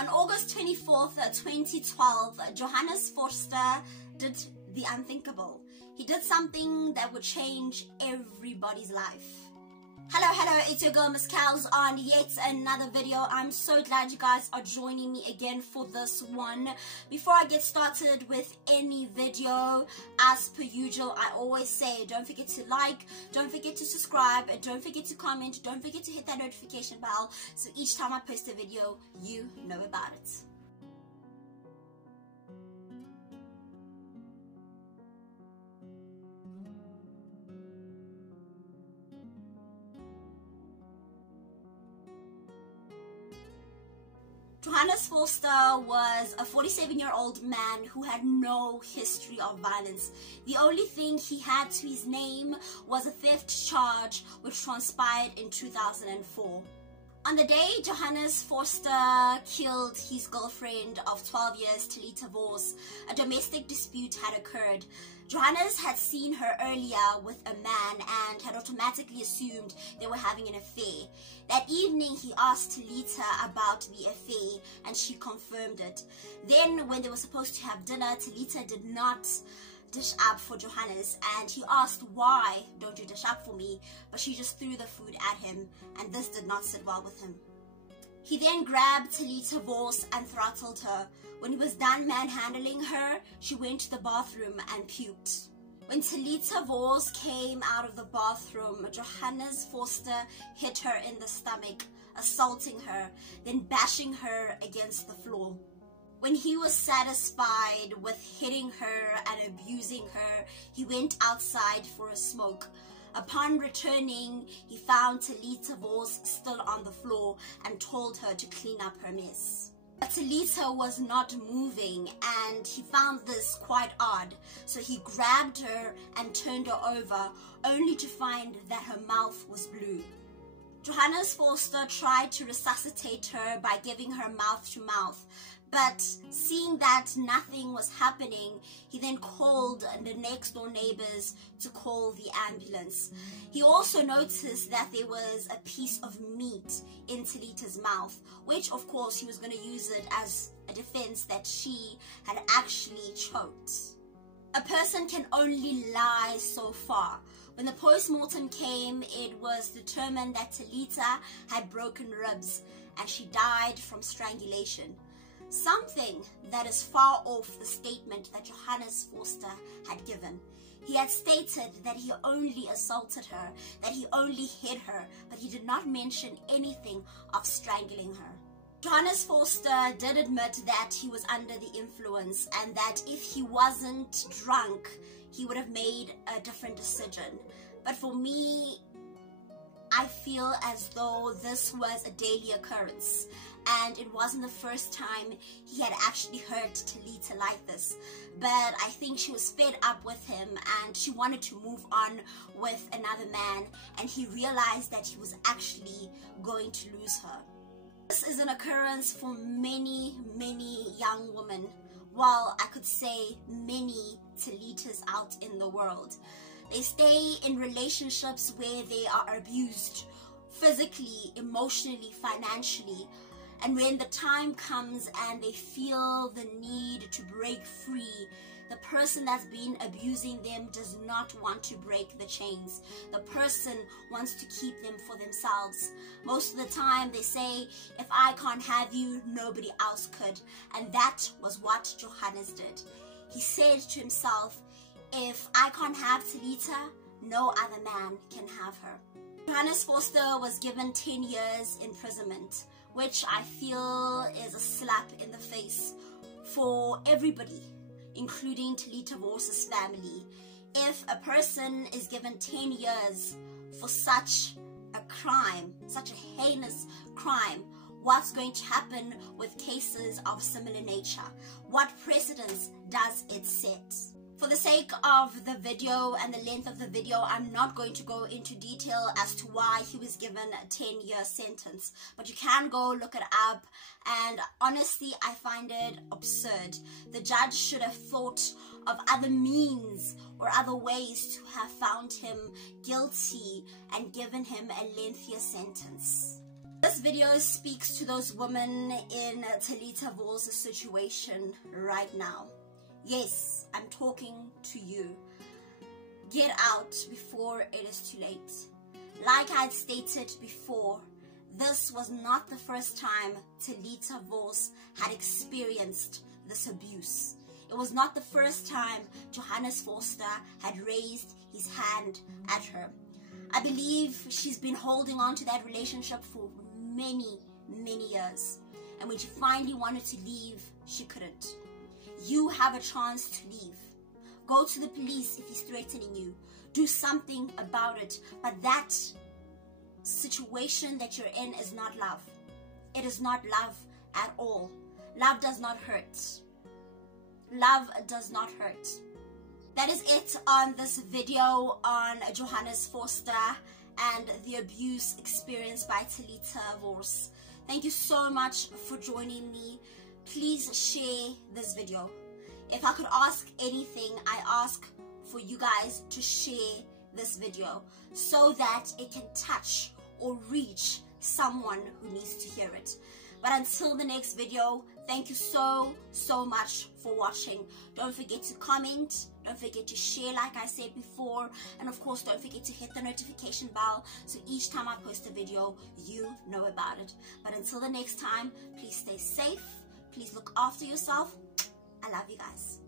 On August 24th, 2012, Johannes Vorster did the unthinkable. He did something that would change everybody's life. Hello, it's your girl Miss Cows on yet another video. I'm so glad you guys are joining me again for this one. Before I get started with any video, as per usual, I always say don't forget to like, don't forget to subscribe, and don't forget to comment, don't forget to hit that notification bell so each time I post a video, you know about it. Johannes Vorster was a 47-year-old man who had no history of violence. The only thing he had to his name was a theft charge which transpired in 2004. On the day Johannes Vorster killed his girlfriend of 12 years, Talita Vos, a domestic dispute had occurred. Johannes had seen her earlier with a man and had automatically assumed they were having an affair. That evening he asked Talita about the affair and she confirmed it. Then when they were supposed to have dinner, Talita did not dish up for Johannes and he asked, "Why don't you dish up for me?" But she just threw the food at him and this did not sit well with him. He then grabbed Talita Vos and throttled her. When he was done manhandling her, she went to the bathroom and puked. When Talita Vos came out of the bathroom, Johannes Vorster hit her in the stomach, assaulting her, then bashing her against the floor. When he was satisfied with hitting her and abusing her, he went outside for a smoke. Upon returning, he found Talita Vos still on the floor and told her to clean up her mess. But Talita was not moving and he found this quite odd, so he grabbed her and turned her over, only to find that her mouth was blue. Johannes Vorster tried to resuscitate her by giving her mouth to mouth, but seeing that nothing was happening, he then called the next door neighbors to call the ambulance. He also noticed that there was a piece of meat in Talita's mouth, which of course he was going to use it as a defense that she had actually choked. A person can only lie so far. When the post-mortem came, it was determined that Talita had broken ribs and she died from strangulation. Something that is far off the statement that Johannes Vorster had given. He had stated that he only assaulted her, that he only hit her, but he did not mention anything of strangling her. Johannes Vorster did admit that he was under the influence and that if he wasn't drunk, he would have made a different decision. But for me, I feel as though this was a daily occurrence and it wasn't the first time he had actually hurt Talita like this. But I think she was fed up with him and she wanted to move on with another man, and he realized that he was actually going to lose her. This is an occurrence for many young women. Well, I could say many Talitas out in the world. They stay in relationships where they are abused physically, emotionally, financially. And when the time comes and they feel the need to break free, the person that's been abusing them does not want to break the chains. The person wants to keep them for themselves. Most of the time they say, if I can't have you, nobody else could. And that was what Johannes did. He said to himself, if I can't have Talita, no other man can have her. Johannes Vorster was given 10 years imprisonment, which I feel is a slap in the face for everybody, including Talita Vos's family. If a person is given 10 years for such a crime, such a heinous crime, what's going to happen with cases of similar nature? What precedence does it set? For the sake of the video and the length of the video, I'm not going to go into detail as to why he was given a 10-year sentence, but you can go look it up, and honestly I find it absurd. The judge should have thought of other means or other ways to have found him guilty and given him a lengthier sentence. This video speaks to those women in Talita Vorster's situation right now. Yes, I'm talking to you. Get out before it is too late. Like I had stated before, this was not the first time Talita Vorster had experienced this abuse. It was not the first time Johannes Vorster had raised his hand at her. I believe she's been holding on to that relationship for many years. And when she finally wanted to leave, she couldn't. You have a chance to leave. Go to the police if he's threatening you. Do something about it. But that situation that you're in is not love. It is not love at all. Love does not hurt. Love does not hurt. That is it on this video on Johannes Vorster and the abuse experienced by Talita Vorster. Thank you so much for joining me. Please share this video. If I could ask anything, I ask for you guys to share this video so that it can touch or reach someone who needs to hear it. But until the next video, thank you so much for watching. Don't forget to comment, don't forget to share like I said before, and of course don't forget to hit the notification bell so each time I post a video you know about it. But until the next time, please stay safe, please look after yourself. I love you guys.